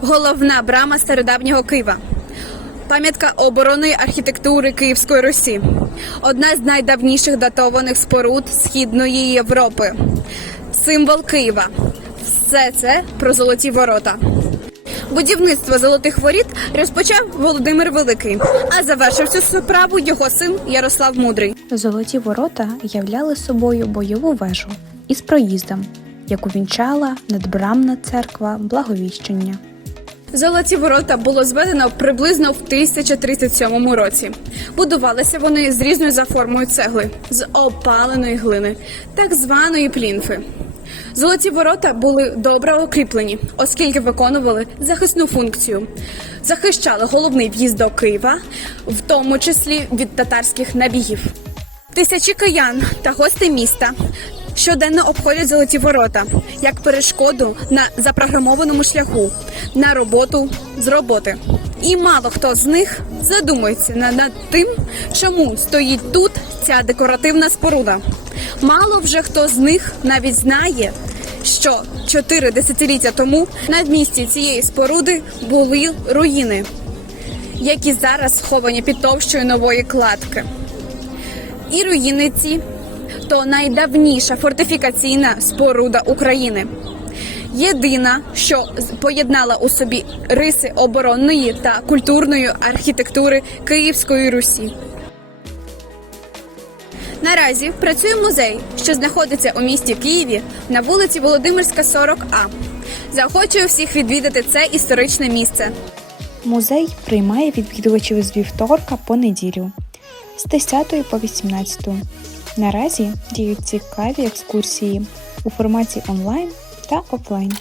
головна брама стародавнього Києва. Пам'ятка оборонної архітектури Київської Русі, одна з найдавніших датованих споруд Східної Європи, символ Києва. Все це про золоті ворота. Будівництво золотих воріт розпочав Володимир Великий, а завершив цю справу його син Ярослав Мудрий. Золоті ворота являли собою бойову вежу із проїздом, яку вінчала надбрамна церква Благовіщення. Золоті ворота було зведено приблизно в 1037 році. Будувалися вони з різною за формою цегли, з опаленої глини, так званої плінфи. Золоті ворота були добре укріплені, оскільки виконували захисну функцію, захищали головний в'їзд до Києва, в тому числі від татарських набігів. Тисячі киян та гостей міста щоденно обходять золоті ворота як перешкоду на запрограмованому шляху на роботу з роботи. І мало хто з них задумується над тим, чому стоїть тут ця декоративна споруда. Мало вже хто з них навіть знає, що чотири десятиліття тому на місці цієї споруди були руїни, які зараз сховані під товщою нової кладки. І руїни ці то найдавніша фортифікаційна споруда України. Єдина, що поєднала у собі риси оборонної та культурної архітектури Київської Русі. Наразі працює музей, що знаходиться у місті Києві на вулиці Володимирська, 40А. Заохочую всіх відвідати це історичне місце. Музей приймає відвідувачів з вівторка по неділю з 10 по 18. Наразі діють цікаві екскурсії у форматі онлайн та офлайн.